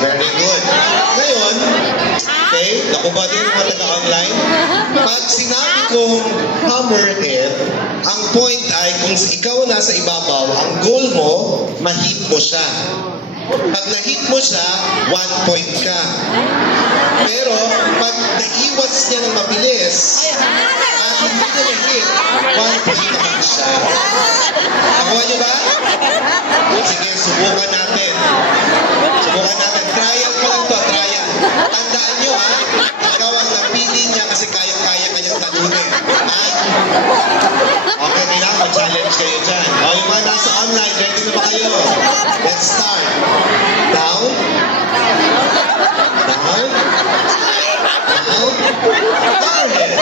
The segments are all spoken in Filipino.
very good. Ngayon, okay, nakuha din yung mga taga-online. Pag sinabi kong hammerhead, ang point ay kung ikaw nasa ibabaw, ang goal mo, ma-hit mo siya. Pag na-hit mo siya, 1 point ka. Pero, pag naiwas niya ng mabilis, at hindi na na-hit, 1 point naman siya. Nakuha niyo ba? Sige, subukan natin. Subukan natin. Trial pa lang to, trial. Tandaan niyo ha, ikaw ang napili niya kasi kaya-kaya kanyang talunin. Okay, kailangan mag-challenge kayo dyan. O, yung mga nasa online, ready na ba kayo? Let's start. Down. Down. Down. Overhead.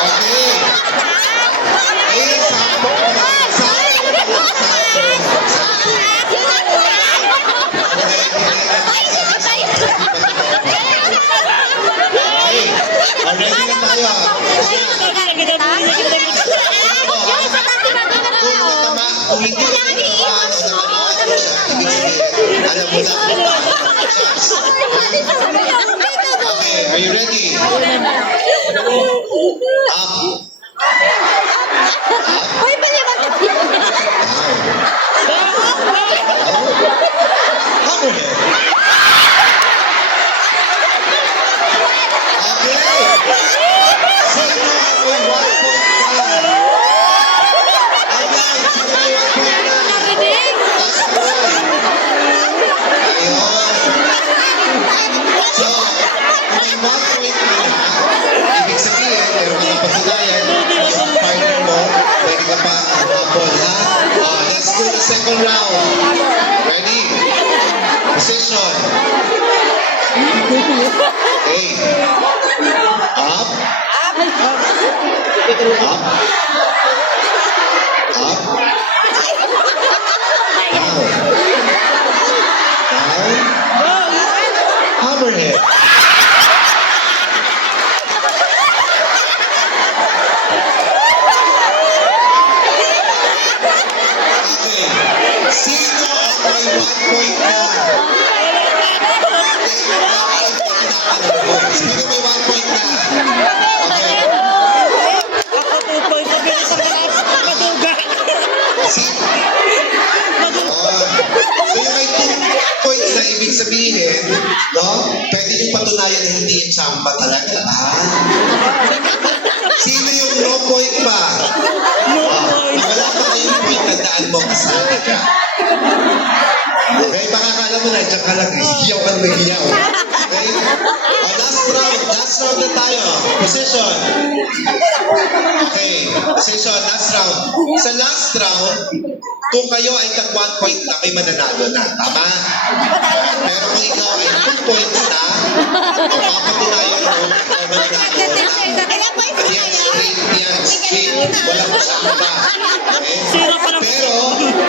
Okay. Eh, sakto pa lang. Sakto pa lang. Sakto. Okay. Ready na tayo. Kung hindi ka pinakapaano na manood mo siya, ibig sabihin, alam mo na kung paano siya. Okay, are you ready? Up. Uy, paliwag ka. Hammerhead. Okay. Sino ang may 1 point na? Ayan, sino may 1 point na? Last one. Ayun. So, kung may 1 point ka na, ibig sabihin, meron ka ng patunayan, yung partner mo, pwede ka pa umabol, ha? Let's do the second round. Ready? Position. Okay. Up. Up. Up. Down. Down. Hammerhead. Okay. Sino ang may 1 point na? Sino may 1 point na? Okay. So yung may 2 points na ibig sabihin, no? Pwede yung patunayan na hindi yung chamba talaga. Sino yung no point pa? Wala pa kayong point, tandaan mo, kasali ka. Okay, baka kala mo na, dyan ka lang, hiyaw ka na hiyaw. Okay? Last round na tayo. Position. Okay, position, last round. Sa last round, kung kayo ay tag 1 point na, may mananalo na. Tama? Pero kung ikaw ay 2 points na, ang papatunayan mo, ikaw mananalo na. Yan, straight. Walang chamba. Okay? Pero,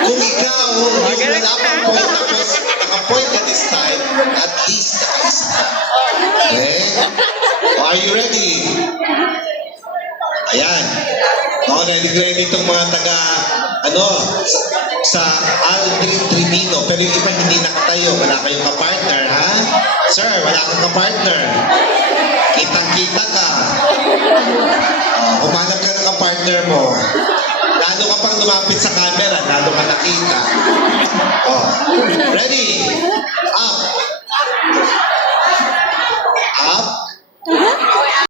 kung ikaw, yung wala pang point tapos naka-point ka this time, at least naka-isa ka. Okay? Are you ready? Ayan. Ready itong mga taga, sa Aldrin Trimino. Pero yung iba hindi nakatayo. Wala kayong ka-partner, ha? Sir, wala kang ka-partner. Kitang-kita ka. Humanap ka ng ka-partner mo. Lalo ka pang lumapit sa camera, lalo ka nakita.